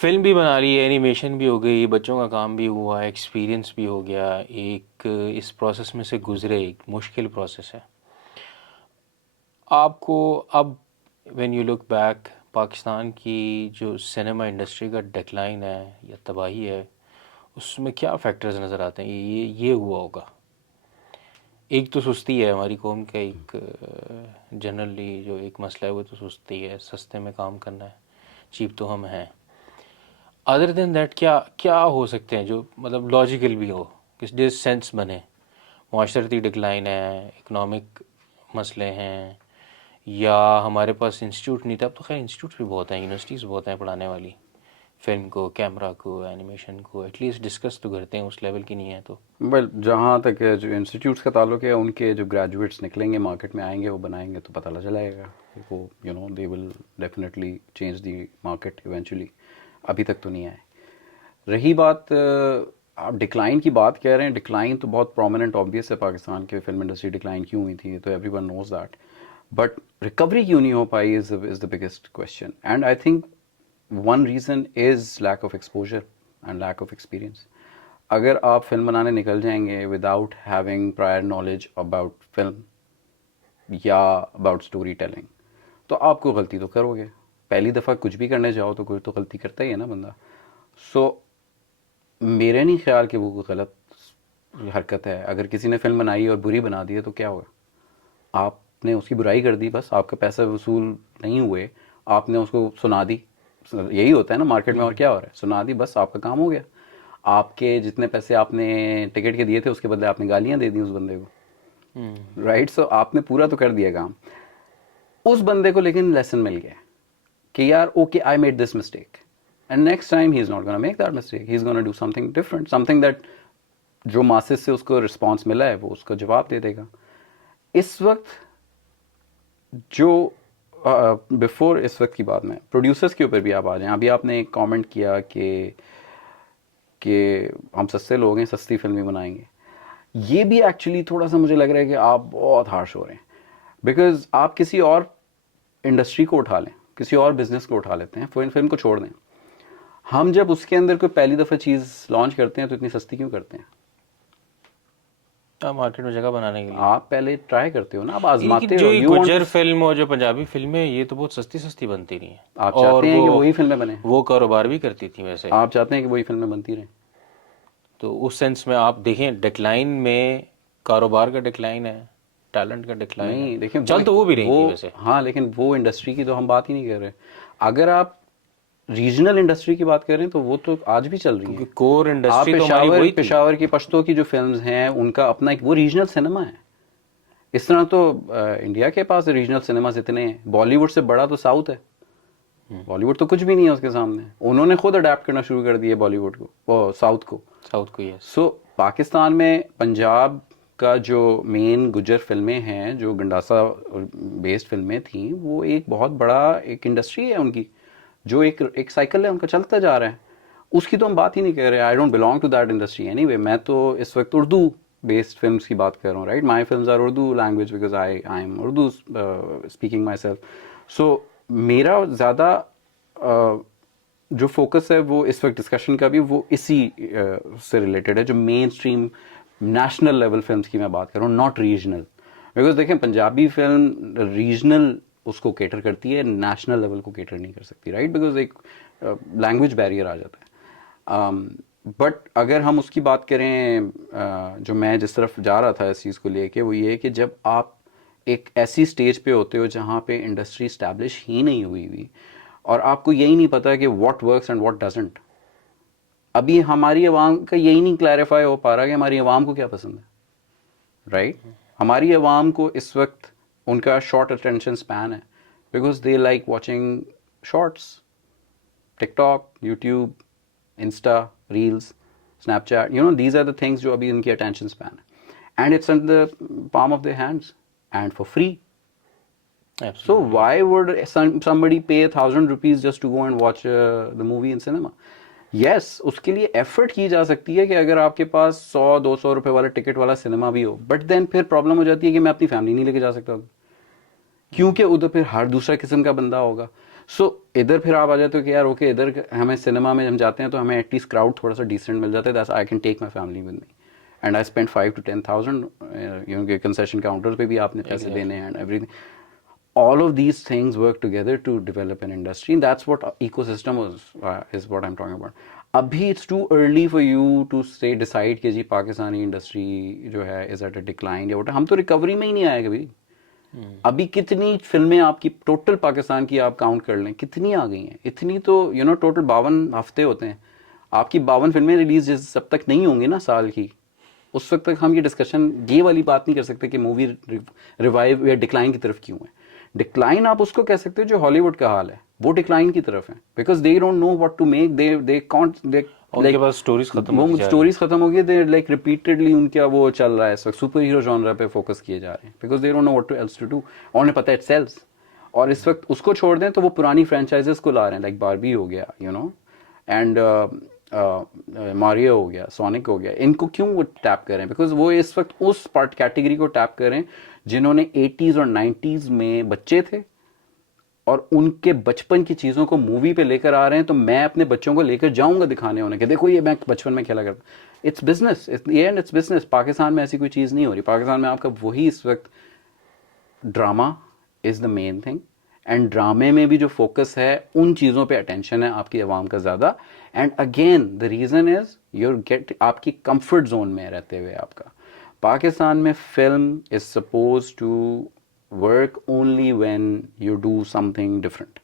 Film भी बना ली, animation भी हो गई, बच्चों का काम भी हुआ, एक्सपीरियंस भी हो गया, एक इस प्रोसेस में से गुजरे, एक मुश्किल प्रोसेस है आपको। अब when you look back, Pakistan की जो सिनेमा इंडस्ट्री का डिक्लाइन है या तबाही है, उसमें क्या फैक्टर्स नज़र आते हैं ये हुआ होगा। एक तो सुस्ती है हमारी कौम का, एक जनरली जो एक मसला है वो तो सुस्ती है, सस्ते में काम करना है, चीप तो हम हैं। अदर देन दैट क्या क्या हो सकते हैं जो मतलब लॉजिकल भी हो, किस जिस सेंस बने। माशरती डिक्लाइन है, इकोनॉमिक मसले हैं, या हमारे पास इंस्टीट्यूट नहीं था। अब तो खैर इंस्टीट्यूट भी बहुत हैं, यूनिवर्सिटीज़ बहुत हैं पढ़ाने वाली, फिल्म को, कैमरा को, एनिमेशन को एटलीस्ट डिस्कस तो करते हैं, उस लेवल की नहीं है तो। वेल जहाँ तक है, जो इंस्टीट्यूट्स का ताल्लुक है, उनके जो ग्रेजुएट्स निकलेंगे मार्केट में आएंगे वो बनाएंगे तो पता चला जाएगा वो, they will definitely change the market eventually. अभी तक तो नहीं आए। रही बात आप डिक्लाइन की बात कह रहे हैं, डिक्लाइन तो बहुत प्रोमिनेंट ऑब्वियस है, पाकिस्तान के फिल्म इंडस्ट्री डिक्लाइन क्यों हुई थी तो everyone knows that. But recovery क्यों नहीं हो पाई is the biggest question, and I think one reason is lack of exposure and lack of experience. अगर आप फिल्म बनाने निकल जाएंगे without having prior knowledge about film या अबाउट स्टोरी टेलिंग, तो आपको गलती तो करोगे। पहली दफ़ा कुछ भी करने जाओ तो कोई तो गलती करता ही है ना बंदा। सो मेरे नहीं ख्याल कि वो कोई गलत हरकत है। अगर किसी ने फिल्म बनाई और बुरी बना दी है तो क्या होगा, आपने उसकी बुराई कर दी, बस आपका पैसा वसूल नहीं हुए, आपने उसको सुना दी। यही होता है ना मार्केट में, और क्या हो रहा है, सुना दी, बस आपका काम हो गया। आपके जितने पैसे आपने टिकट के दिए थे उसके बदले आपने गालियां दे दी उस बंदे को, राइट। सो आपने पूरा तो कर दिया काम। उस बंदे को लेकिन लेसन मिल गया कि यार okay I made this mistake, and next time he is not gonna make that mistake, he is gonna do something different, something that जो मासेस से उसको रिस्पॉन्स मिला है वो उसका जवाब दे देगा। इस वक्त जो बिफोर इस वक्त की बात में प्रोड्यूसर्स के ऊपर भी आप आ जाएं। अभी आपने एक कमेंट किया कि हम सस्ते लोग हैं, सस्ती फिल्में बनाएंगे। ये भी एक्चुअली थोड़ा सा मुझे लग रहा है कि आप बहुत हार्श हो रहे हैं, बिकॉज आप किसी और इंडस्ट्री को उठा लें, किसी और बिजनेस को उठा लेते हैं, फिल्म को छोड़ दें। हम जब उसके अंदर कोई पहली दफ़ा चीज़ लॉन्च करते हैं तो इतनी सस्ती क्यों करते हैं? मार्केट में जगह बनाने के लिए। आप पहले ट्राई करते हो ना, आप लेकिन आजमाते जो हो, ये यू वांट टू। गुजर फिल्म और जो पंजाबी फिल्म है ये तो बहुत सस्ती सस्ती बनती नहीं है, आप और चाहते हैं कि वही फिल्में बने, वो कारोबार भी करती थी वैसे। आप चाहते हैं कि वही फिल्में बनती रहें। तो उस सेंस में आप देखें, डिक्लाइन में कारोबार का डिक्लाइन है, टैलेंट का डिक्लाइन है। नहीं देखिए, चल तो वो भी रही थी वैसे। हाँ लेकिन वो इंडस्ट्री की तो हम बात ही नहीं कर रहे। अगर आप रीजनल इंडस्ट्री की बात करें तो वो तो आज भी चल रही क्योंकि हैं। कोर आप इंडस्ट्री तो हमारी पेशावर वही थी। पेशावर की पश्तो की जो फिल्म्स हैं उनका अपना एक वो रीजनल सिनेमा है। इस तरह तो इंडिया के पास रीजनल सिनेमास इतने हैं, बॉलीवुड से बड़ा तो साउथ है। बॉलीवुड तो कुछ भी नहीं है उसके सामने, उन्होंने खुद अडेप्ट करना शुरू कर दिया बॉलीवुड को, वो साउथ को। साउथ को, यस। सो पाकिस्तान में पंजाब का जो मेन गुजर फिल्में हैं, जो गंडासा बेस्ड फिल्में थी, वो एक बहुत बड़ा एक इंडस्ट्री है उनकी, जो एक एक साइकिल है उनका चलता जा रहा है। उसकी तो हम बात ही नहीं कर रहे। I don't belong to that industry anyway. मैं तो इस वक्त उर्दू बेस्ड फिल्म्स की बात कर रहा हूँ, right. My film are Urdu language because I am Urdu speaking myself. So मेरा ज़्यादा जो फोकस है वो इस वक्त डिस्कशन का भी वो इसी से रिलेटेड है, जो main stream national level films की मैं बात कर रहा हूँ, नॉट रीजनल। बिकॉज देखें, पंजाबी फिल्म रीजनल उसको केटर करती है, नेशनल लेवल को केटर नहीं कर सकती, राइट, बिकॉज एक लैंग्वेज बैरियर आ जाता है। बट अगर हम उसकी बात करें, जो मैं जिस तरफ जा रहा था इस चीज़ को लेके, वो ये कि जब आप एक ऐसी स्टेज पे होते हो जहाँ पे इंडस्ट्री स्टैब्लिश ही नहीं हुई हुई और आपको यही नहीं पता कि what works and what doesn't. अभी हमारी आवाम का यही नहीं क्लैरिफाई हो पा रहा कि हमारी आवाम को क्या पसंद है, राइट। हमारी आवाम को इस वक्त उनका शॉर्ट अटेंशन स्पैन है, because they like watching shorts, TikTok, YouTube, Insta reels, Snapchat, these are the things जो अभी उनकी अटेंशन स्पैन है, and it's in the palm of their hands and for free. So absolutely. why would somebody pay ₹1,000 just to go and watch the movie in cinema? Yes, उसके लिए effort की जा सकती है कि अगर आपके पास 100-200 रुपए वाला टिकट वाला सिनेमा भी हो, बट देन फिर प्रॉब्लम हो जाती है कि मैं अपनी फैमिली नहीं लेके जा सकता, क्योंकि उधर फिर हर दूसरा किस्म का बंदा होगा। सो इधर फिर आप आ जाते हो कि यार ओके, इधर हमें सिनेमा में हम जाते हैं तो हमें एटलीस्ट क्राउड थोड़ा सा डिसेंट मिल जाता है, that's I can take my family with me and I spend 5 to 10,000, concession counter पे भी आपने पैसे देने हैं and everything. All of these things work together to develop an industry, and that's what ecosystem is what I'm talking about. अभी it's too early for you to say decide कि जी Pakistani industry जो है is at a decline या what. हम तो recovery में ही नहीं आए कभी. अभी कितनी फिल्में आपकी टोटल पाकिस्तान की आप काउंट कर लें कितनी आ गई हैं, इतनी तो टोटल 52 हफ्ते होते हैं, आपकी 52 फिल्में रिलीज जब तक नहीं होंगी ना साल की, उस वक्त तक हम ये डिस्कशन ये वाली बात नहीं कर सकते कि मूवी रिवाइव या डिक्लाइन की तरफ क्यों है. डिक्लाइन आप उसको कह सकते हो जो हॉलीवुड का हाल है, वो डिक्लाइन की तरफ है, because they don't know what to make, they can't, they उनके पास स्टोरीज खत्म वो होती जा रही स्टोरीज खत्म हो गई, दे लाइक रिपीटेडली उनका वो चल रहा है इस वक्त, सुपर हीरो जॉनरा पे फोकस किए जा रहे हैं, because they don't know what to else to do, और उन्हें पता है इट सेल्स. और इस वक्त उसको छोड़ दें तो वो पुरानी फ्रेंचाइजेस को ला रहे हैं, लाइक बारबी हो गया एंड मारियो हो गया, सोनिक हो गया. इनको क्यों वो टैप कर रहे हैं? बिकॉज वो इस वक्त उस पार्ट कैटेगरी को टैप कर रहे हैं जिन्होंने 80s और 90s में बच्चे थे और उनके बचपन की चीज़ों को मूवी पे लेकर आ रहे हैं. तो मैं अपने बच्चों को लेकर जाऊंगा दिखाने उन्हें कि देखो ये मैं बचपन में खेला करता. It's business, it's business. Pakistan में ऐसी कोई चीज़ नहीं हो रही. पाकिस्तान में आपका वही इस वक्त drama is the main thing, and ड्रामे में भी जो फोकस है उन चीज़ों पे अटेंशन है आपकी आवाम का ज़्यादा. And again the reason is your gate, आपकी कंफर्ट जोन में रहते हुए आपका. पाकिस्तान में film is suppose to work only when you do something different,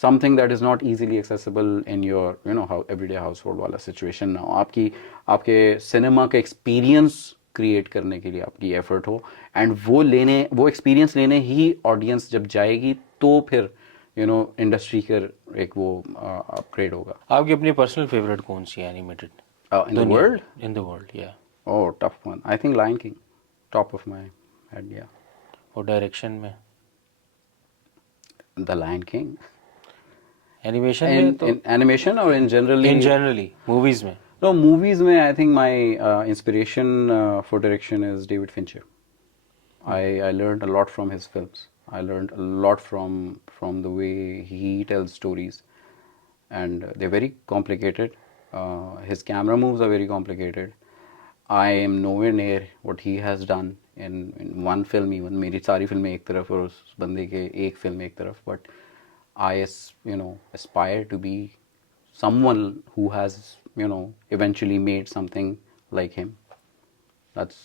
something that is not easily accessible in your how everyday household वाला situation now. आपके cinema का experience create करने के लिए आपकी एफर्ट हो, एंड वो एक्सपीरियंस लेने ही ऑडियंस जब जाएगी तो फिर इंडस्ट्री का एक वो अपग्रेड होगा. आपकी अपनी पर्सनल फेवरेट कौन सी है animated in the world? In the world या oh tough one. I think Lion King, top of my head. या और डायरेक्शन में द लायन किंग. एनिमेशन में तो एनिमेशन और इन जनरली मूवीज में? No, movies mein, I think my inspiration for direction is David Fincher. I learned a lot from his films. I learned a lot from the way he tells stories, and they're very complicated. His camera moves are very complicated. I am nowhere near what he has done in one film even. मेरी सारी फिल्में एक तरफ और उस बंदे के एक फिल्म एक तरफ. But I aspire to be someone who has eventually made something like him. That's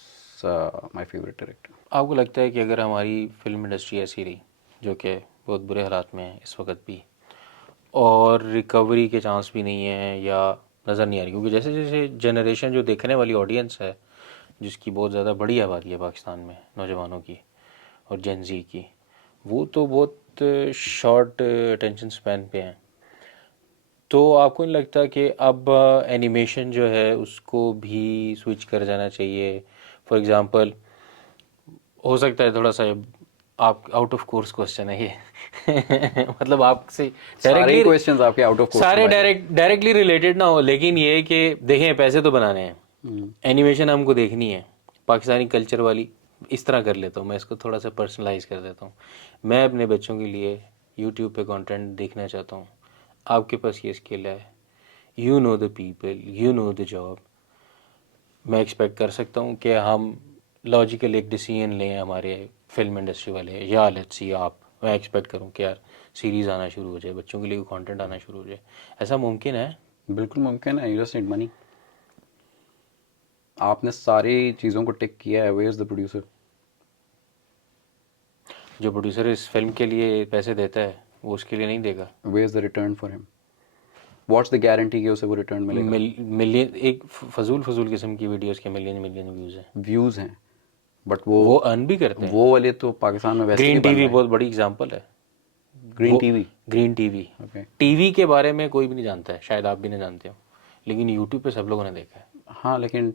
my favorite director. आपको लगता है कि अगर हमारी फिल्म इंडस्ट्री ऐसी रही जो कि बहुत बुरे हालात में है इस वक्त भी, और रिकवरी के चांस भी नहीं है या नज़र नहीं आ रही, क्योंकि जैसे जैसे जनरेशन जो देखने वाली ऑडियंस है जिसकी बहुत ज़्यादा बड़ी आबादी है पाकिस्तान में नौजवानों की और जेनजी की, वो तो बहुत शॉर्ट अटेंशन स्पैन पे हैं. तो आपको नहीं लगता कि अब एनिमेशन जो है उसको भी स्विच कर जाना चाहिए? फॉर एग्जांपल हो सकता है थोड़ा सा आप आउट ऑफ कोर्स क्वेश्चन है ये मतलब आपसे सारे क्वेश्चंस आपके आउट ऑफ कोर्स, सारे डायरेक्टली रिलेटेड ना हो, लेकिन ये कि देखें पैसे तो बनाने हैं, एनिमेशन हमको देखनी है, पाकिस्तानी कल्चर वाली. इस तरह कर लेता हूँ मैं इसको, थोड़ा सा पर्सनलाइज कर देता हूँ. मैं अपने बच्चों के लिए यूट्यूब पे कंटेंट देखना चाहता हूँ. आपके पास ये स्किल है, you know the people, you know the job. मैं एक्सपेक्ट कर सकता हूँ कि हम लॉजिकल एक डिसीजन लें हमारे फिल्म इंडस्ट्री वाले, या लेट्स सी आप, मैं एक्सपेक्ट करूँ कि यार सीरीज़ आना शुरू हो जाए, बच्चों के लिए कंटेंट आना शुरू हो जाए. ऐसा मुमकिन है? बिल्कुल मुमकिन है. You just need money. आपने सारी चीज़ों को टिक किया है, वेयर इज द प्रोड्यूसर? जो प्रोड्यूसर इस फिल्म के लिए पैसे देता है वो उसके लिए नहीं देगा. Where is the return for him? What's the guarantee कि उसे वो रिटर्न मिलेगा? मिलियन एक फजूल किस्म की वीडियोस के मिलियन व्यूज़ हैं, बट वो अर्न भी करते हैं. वो वाले तो पाकिस्तान में वैसे ही ग्रीन बन टीवी रहे हैं. बहुत बड़ी एग्जांपल है. Green TV. Green TV, okay. TV के बारे में कोई भी नहीं जानता है, शायद आप भी नहीं जानते हो, लेकिन यूट्यूब पे सब लोगों ने देखा है. हाँ, लेकिन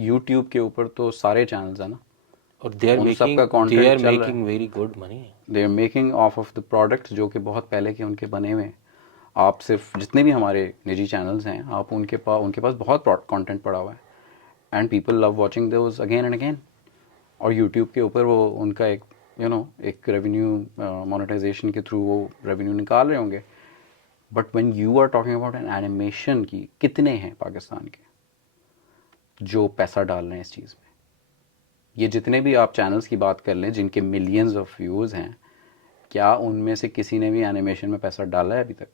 यूट्यूब के ऊपर तो सारे चैनल्स हैं ना, और they are making very good money. They are making of the products जो कि बहुत पहले के उनके बने हुए हैं. आप सिर्फ जितने भी हमारे निजी चैनल्स हैं, आप उनके पास बहुत कंटेंट पड़ा हुआ है, and people love watching those again and again. और यूट्यूब के ऊपर वो उनका एक एक रेवेन्यू मोनेटाइजेशन के थ्रू वो रेवेन्यू निकाल रहे होंगे. But when you are talking about an animation की, कितने हैं पाकिस्तान के जो पैसा डाल रहे हैं इस चीज़ में? ये जितने भी आप चैनल्स की बात कर लें जिनके मिलियंस ऑफ व्यूज़ हैं, क्या उनमें से किसी ने भी एनिमेशन में पैसा डाला है अभी तक?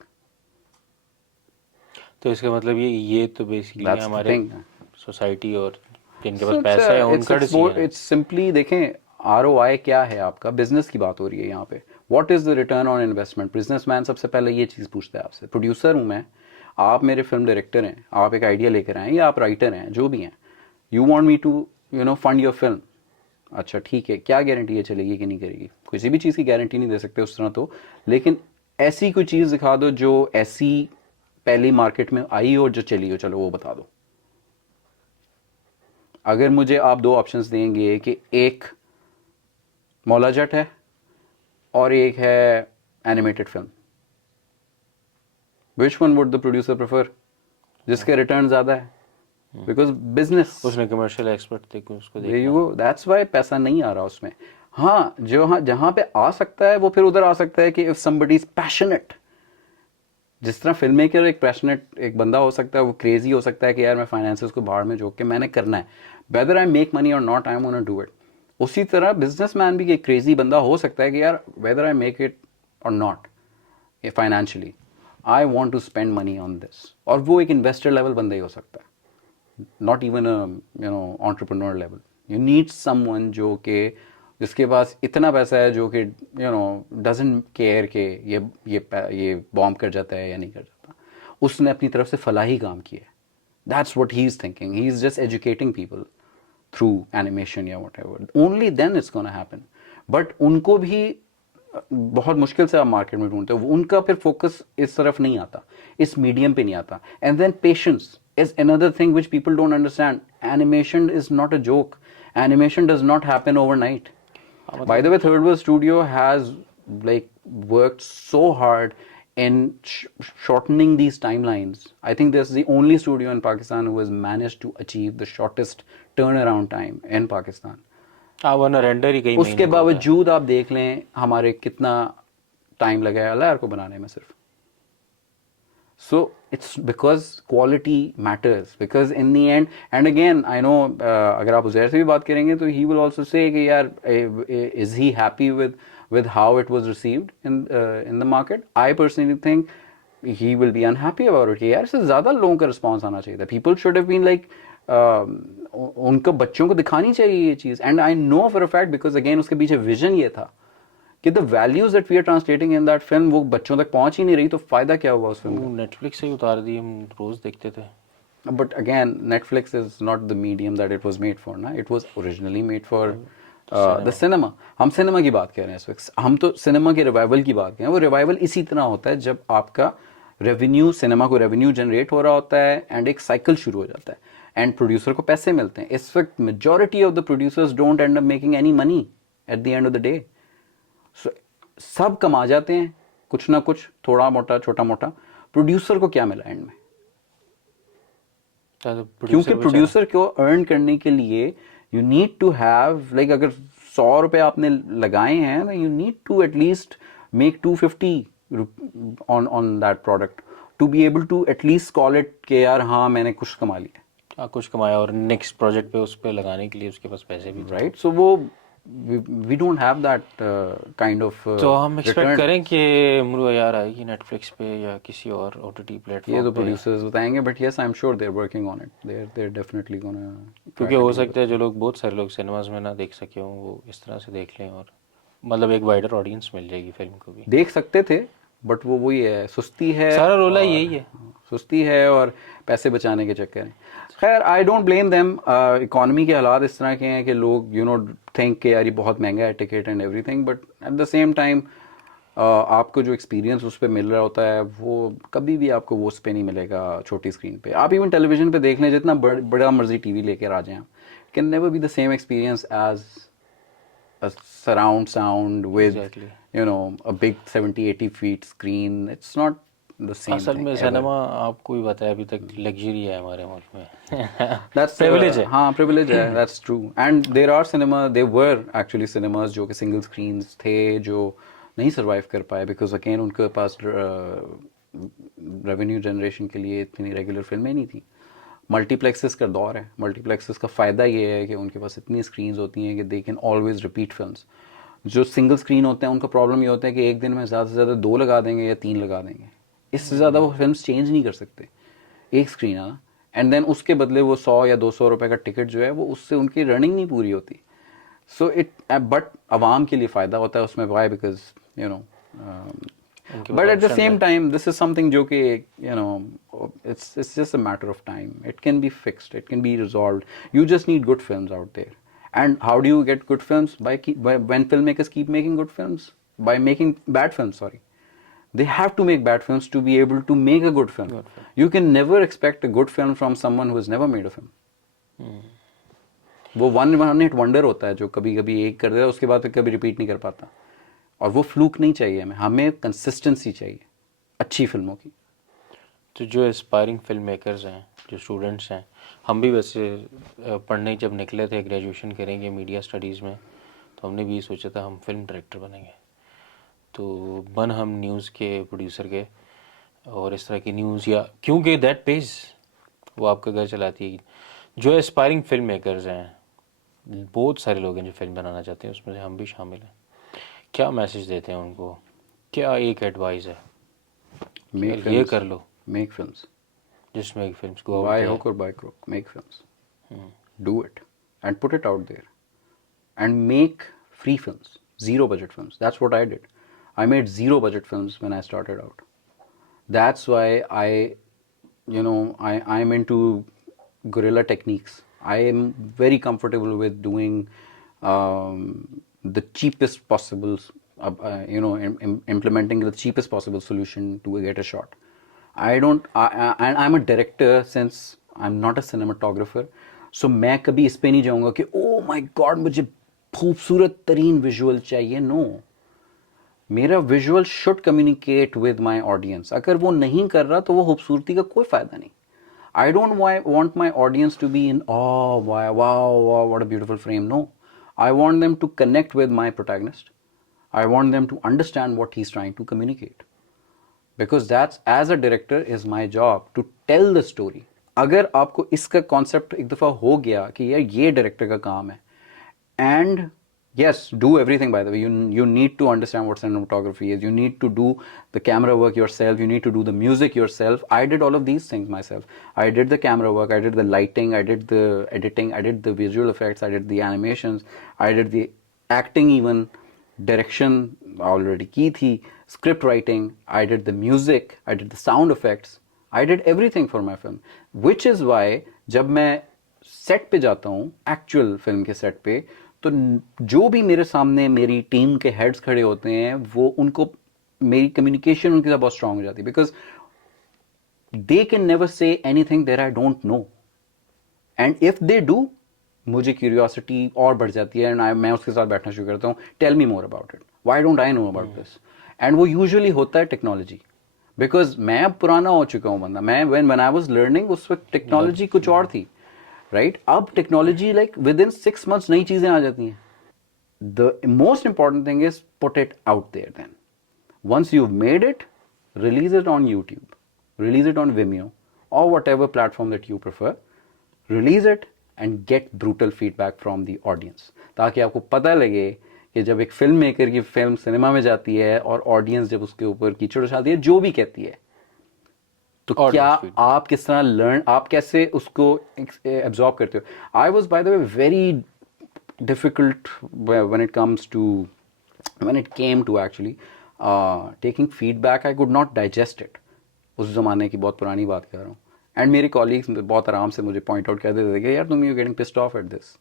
तो इसका मतलब ये तो बेसिकली दैट्स द हमारे थिंग। सोसाइटी और जिनके पास पैसा है उनका डिसीजन है। इट्स सिंपली देखें, ROI क्या है आपका, बिजनेस की बात हो रही है यहाँ पे। What is the return on investment? Businessman सबसे पहले ये चीज़ पूछता है आपसे। प्रोड्यूसर हूँ मैं, आप मेरे फिल्म डायरेक्टर हैं, आप एक आइडिया लेकर आए या आप राइटर हैं, जो भी हैं, you want me to fund your film. अच्छा ठीक है, क्या गारंटी है चलेगी कि नहीं करेगी? किसी भी चीज़ की गारंटी नहीं दे सकते उस तरह तो, लेकिन ऐसी कोई चीज़ दिखा दो जो ऐसी पहली मार्केट में आई हो और जो चली हो, चलो वो बता दो। अगर मुझे आप दो ऑप्शंस देंगे कि एक मौला जट है और एक है animated film, which one would the producer prefer? जिसके रिटर्न ज़्यादा है, बिकॉज बिजनेस। उसने कमर्शियल एक्सपर्ट थे कि उसको There you देखना। go. That's why पैसा नहीं आ रहा उसमें। हाँ, जहाँ पे आ सकता है वो फिर उधर आ सकता है कि इफ somebody is passionate, जिस तरह फिल्म मेकर एक पैशनेट एक बंदा हो सकता है, वो क्रेजी हो सकता है कि यार मैं फाइनेंसेस को बाहर में झोंक के मैंने करना है, वेदर आई मेक मनी और not, I am gonna do it. उसी तरह बिजनेसमैन भी एक क्रेजी बंदा हो सकता है कि यार वेदर आई मेक इट और not financially, I want to spend money on this. और वो एक इन्वेस्टर लेवल बंदा ही हो सकता है, not even entrepreneur level. You need someone जो कि जिसके पास इतना पैसा है जो कि डजंट केयर के ये बॉम्ब कर जाता है या नहीं कर जाता। उसने अपनी तरफ से फलाही काम किया है। That's what he is thinking. He is just educating people through animation या whatever. Only then it's gonna happen. But उनको भी बहुत मुश्किल से आप मार्केट में ढूंढते हो, उनका फिर फोकस इस तरफ नहीं आता, इस मीडियम पे नहीं आता। And then patience is another thing which people don't understand. Animation is not a joke. Animation does not happen overnight. By the way, Third World Studio has like worked so hard in shortening these timelines. I think this is the only studio in Pakistan who has managed to achieve the shortest turnaround time in Pakistan. हाँ, वरना render ही कई उसके महीने का होता है। बावजूद आप देख लें हमारे कितना टाइम लगा है अल्लाह को बनाने में सिर्फ। So it's because quality matters, because in the end, and again I know अगर आप उज़ैर से भी बात करेंगे तो he will also say कि यार is he happy with how it was received in the market? I personally think he will be unhappy about it कि यार इससे ज़्यादा लोगों का रिस्पॉन्स आना चाहिए था। People should have been like उनको बच्चों को दिखानी चाहिए ये चीज़। And I know for a fact because again उसके पीछे विजन ये था कि the values that we are translating in that film वो बच्चों तक पहुंच ही नहीं रही, तो फायदा क्या हुआ उस फिल्म वो नेटफ्लिक्स से ही उतार दी, हम रोज देखते थे। का? But again Netflix is not the medium that it was made for ना, it was originally made for the cinema. हम सिनेमा की बात कर रहे हैं इस वक्त, हम तो सिनेमा के रिवाइवल की बात कर रहे हैं। वो रिवाइवल इसी तरह होता है जब आपका रेवेन्यू, सिनेमा को रेवेन्यू जनरेट हो रहा होता है एंड एक साइकिल शुरू हो जाता है एंड प्रोड्यूसर को पैसे मिलते हैं। इस वक्त majority of the producers don't and up making any money at the end of the day. सब कमा जाते हैं कुछ ना कुछ, थोड़ा मोटा छोटा मोटा। प्रोड्यूसर को क्या मिला एंड में? क्योंकि प्रोड्यूसर को अर्न करने के लिए you need to have like, अगर 100 रुपए आपने लगाए हैं, you need to at least make 250 on that product to be able to at least call it के यार हाँ मैंने कुछ कमा लिया। हाँ, कुछ कमाया और नेक्स्ट प्रोजेक्ट पे उस पे लगाने के लिए उसके पास पैसे भी थे। राइट, सो वो we don't have that kind of. तो हम एक्सपेक्ट करें कि मुर्गा यार आएगी नेटफ्लिक्स पे या किसी और ओटीटी प्लेटफॉर्म ये तो पे? प्रोड्यूसर्स बताएंगे, but yes I am sure they are working on it. They are definitely gonna, क्योंकि हो सकता है जो लोग, बहुत सारे लोग सिनेमाज में ना देख सके हों, वो इस तरह से देख लें और मतलब एक वाइडर ऑडियंस मिल जाएगी फिल्म को भी। देख सकते थे, बट वो वही है, सुस्ती है, सारा रोला और यही है। सुस्ती है और पैसे बचाने के चक्कर में। खैर I don't blame them. Economy के हालात इस तरह के हैं कि लोग थिंक कि यार ये बहुत महंगा है ticket and everything, but at the same time आपको जो एक्सपीरियंस उस पर मिल रहा होता है वो कभी भी आपको वो उस पर नहीं मिलेगा छोटी स्क्रीन पे। आप इवन टेलीविजन पे देख लें, जितना बड़ा मर्जी टीवी लेकर आ जाएं, can never be the same experience as a surround sound with Exactly. a big 70-80 feet screen. It's not the same असल thing में ever. सिनेमा आपको भी पता है अभी तक लग्जरी है हमारे मुल्क में। That's privilege है। हाँ privilege है, that's true. And there are there were actually cinemas जो कि single screens थे जो नहीं survive कर पाए because again उनके पास रेवेन्यू जनरेशन के लिए इतनी रेगुलर फिल्में नहीं थी। मल्टीप्लेक्सेस का दौर है। मल्टीप्लेक्सेस का फ़ायदा ये है कि उनके पास इतनी स्क्रीन्स होती हैं कि they can always repeat films. जो सिंगल स्क्रीन होते हैं उनका प्रॉब्लम ये होता है कि एक दिन में ज़्यादा से ज़्यादा 2 लगा देंगे या 3 लगा देंगे, इससे ज़्यादा वो फिल्म चेंज नहीं कर सकते। एक स्क्रीन है ना, एंड देन उसके बदले वो 100 या 200 रुपए का टिकट जो है वो उससे उनकी रनिंग नहीं पूरी होती। सो इट बट आवाम के लिए फ़ायदा होता है उसमें। वाई? बिकॉज यू नो, उनके but pass at the option same है। time this is something जो कि it's just a matter of time. It can be fixed, it can be resolved. You just need good films out there. And how do you get good films? By when filmmakers keep making good films, by making bad films, sorry. They have to make bad films to be able to make a good film. Good film. You can never expect a good film from someone who has never made a film. वो one hit wonder होता है जो कभी कभी एक कर देता है, उसके बाद फिर कभी रिपीट नहीं कर पाता। और वो फ्लूक नहीं चाहिए हमें कंसिस्टेंसी चाहिए अच्छी फिल्मों की। तो जो एस्पायरिंग फिल्म मेकर्स हैं, जो स्टूडेंट्स हैं, हम भी वैसे पढ़ने जब निकले थे ग्रेजुएशन करेंगे मीडिया स्टडीज़ में, तो हमने भी सोचा था हम फिल्म डायरेक्टर बनेंगे। तो बन हम न्यूज़ के प्रोड्यूसर के, और इस तरह की न्यूज़, या क्योंकि दैट पेज वो आपका घर चलाती है। जो एस्पायरिंग फिल्म मेकर्स हैं, बहुत सारे लोग हैं जो फिल्म बनाना चाहते हैं, उसमें से हम भी शामिल हैं। क्या मैसेज देते हैं उनको? क्या एक एडवाइस है? मेक ये फिल्म्स, कर लो, make films, just make films, go out by there. Hook और by crook, make films, do it and put it out there and make free films, zero budget films. That's what I did. I made zero budget films when I started out. That's why I'm into guerrilla techniques. I am very comfortable with doing the cheapest possible, implementing the cheapest possible solution to get a shot. And I'm a director since I'm not a cinematographer. So मैं कभी इस पे नहीं जाऊंगा कि oh my God मुझे खूबसूरत तरीन विजुअल चाहिए। नो, मेरा visual should communicate with my audience. अगर वो नहीं कर रहा तो वो खूबसूरती का कोई फायदा नहीं। I don't want my audience to be in wow wow what a beautiful frame. No, I want them to connect with my protagonist. I want them to understand what he is trying to communicate, because that's as a director is my job to tell the story. अगर आपको इसका concept एक दफ़ा हो गया कि यार ये डायरेक्टर का काम है, and yes, do everything, by the way. You need to understand what cinematography is. You need to do the camera work yourself. You need to do the music yourself. I did all of these things myself. I did the camera work, I did the lighting, I did the editing, I did the visual effects, I did the animations, I did the acting, even direction already की थी, script writing, I did the music, I did the sound effects, I did everything for my film. Which is why जब मैं set पे जाता हूँ, actual film के set पे, तो जो भी मेरे सामने मेरी टीम के हेड्स खड़े होते हैं, वो उनको मेरी कम्युनिकेशन उनके साथ बहुत स्ट्रांग हो जाती है, because they can never say anything that I don't know, and if they do, मुझे क्यूरियोसिटी और बढ़ जाती है, एंड मैं उसके साथ बैठना शुरू करता हूँ। Tell me more about it, why don't I know about this. And वो यूजुअली होता है टेक्नोलॉजी, बिकॉज मैं अब पुराना हो चुका हूँ बंदा। मैं व्हेन आई वाज लर्निंग, उस वक्त टेक्नोलॉजी कुछ और थी, राइट? अब technology like within 6 months नई चीजें आ जाती हैं। The most important thing is put it out there. Then once you've made it, release it on YouTube, release it on Vimeo, or whatever platform that you prefer. Release it and get brutal feedback from the audience, ताकि आपको पता लगे कि जब एक film maker की film cinema में जाती है और ऑडियंस जब उसके ऊपर कीचड़ उछालती है, जो भी कहती है, तो क्या आप किस तरह आप कैसे उसको एब्जॉर्ब करते हो? I was by the way very difficult when it came to actually taking feedback. I could not digest it. उस ज़माने की बहुत पुरानी बात कर रहा हूँ, एंड मेरे कॉलीग्स बहुत आराम से मुझे पॉइंट आउट कर देते थे कि यार तुम you getting pissed off at this.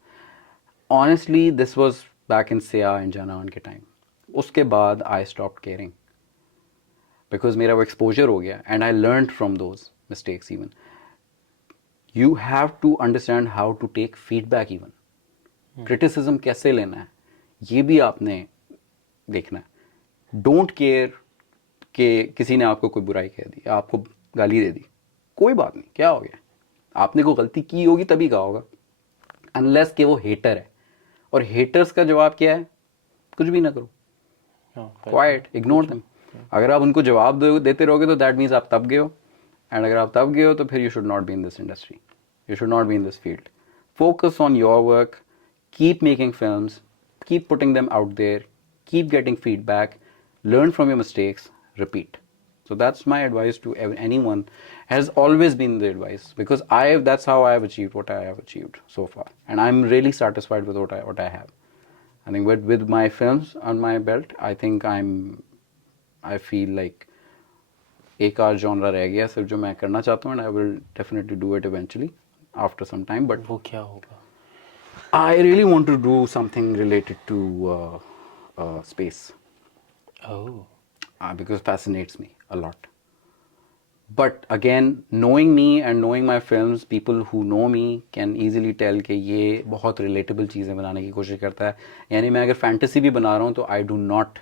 Honestly this was back in Siya and Janaan के टाइम। उसके बाद आई स्टॉप्ड केयरिंग, बिकॉज मेरा वो एक्सपोजर हो गया, and I learn from those mistakes. Even you have to understand how to take feedback. Even criticism कैसे लेना है, ये भी आपने देखना है। डोंट केयर कि किसी ने आपको कोई बुराई कह दी, आपको गाली दे दी, कोई बात नहीं, क्या हो गया? आपने कोई गलती की होगी तभी कहा होगा, अनलेस कि वो हेटर है। और हेटर्स का जवाब क्या है? कुछ भी ना करो, क्वाइट, इग्नोर देम। अगर आप उनको जवाब देते रहोगे तो दैट मीन्स आप तब गए हो, एंड अगर आप तब गए हो तो फिर you should not be in this industry, you should not be in this field. Focus on your work, keep making films, keep putting them out there, keep getting feedback, learn from your mistakes, repeat. So that's my advice to anyone. Has always been the advice, because that's how I have achieved what I have achieved so far, and I'm really satisfied with what I have. I think with my films on my belt, I think I feel like एक आध genre रह गया सिर्फ जो मैं करना चाहता हूँ, and I will definitely do it eventually after some time. But वो क्या होगा? I really want to do something related to space, Oh, because it fascinates me a lot. But again, knowing me and knowing my films, people who know me can easily tell कि ये बहुत relatable चीज़ें बनाने की कोशिश करता है. यानी मैं अगर fantasy भी बना रहा हूँ तो I do not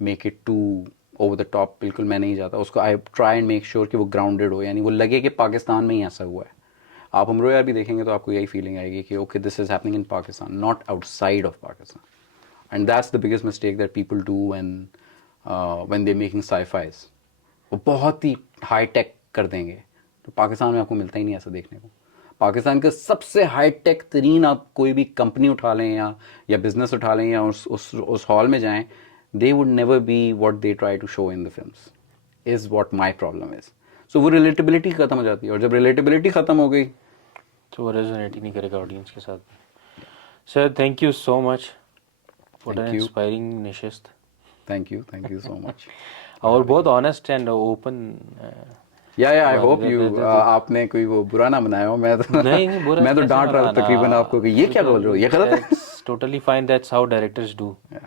make it too over the top. बिल्कुल मैं नहीं जाता उसको. I try and make sure कि वो grounded हो, यानी वो लगे कि पाकिस्तान में ही ऐसा हुआ है. आप हमरो यार भी देखेंगे तो आपको यही फीलिंग आएगी कि okay this is happening in Pakistan, not outside of Pakistan. And that's the biggest mistake that people do when they making sci-fis. वो बहुत ही हाई टेक कर देंगे तो पाकिस्तान में आपको मिलता ही नहीं ऐसा देखने को. पाकिस्तान का सबसे हाई टेक तरीन आप कोई भी कंपनी उठा लें या बिजनेस उठा लें या उस हॉल में जाएं, they would never be what they try to show in the films, is what my problem is. So वो रिलेटेबिलिटी खत्म हो जाती है, और जब रिलेटेबिलिटी खत्म हो गई तो वो रेजोनेट ही नहीं करेगा ऑडियंस के साथ. Sir thank you so much for an Thank you. Inspiring निशिस्त. Thank you so much. और बहुत ऑनेस्ट एंड ओपन. या आई होप यू आपने कोई वो बुरा ना बनाया हो. मैं तो नहीं बुरा मैं तो कैसे डांट रहा था बनाना? तकरीबन आपको कि ये क्या बोल रहे हो, ये गलत है. That's totally fine. That's how directors do. Yeah.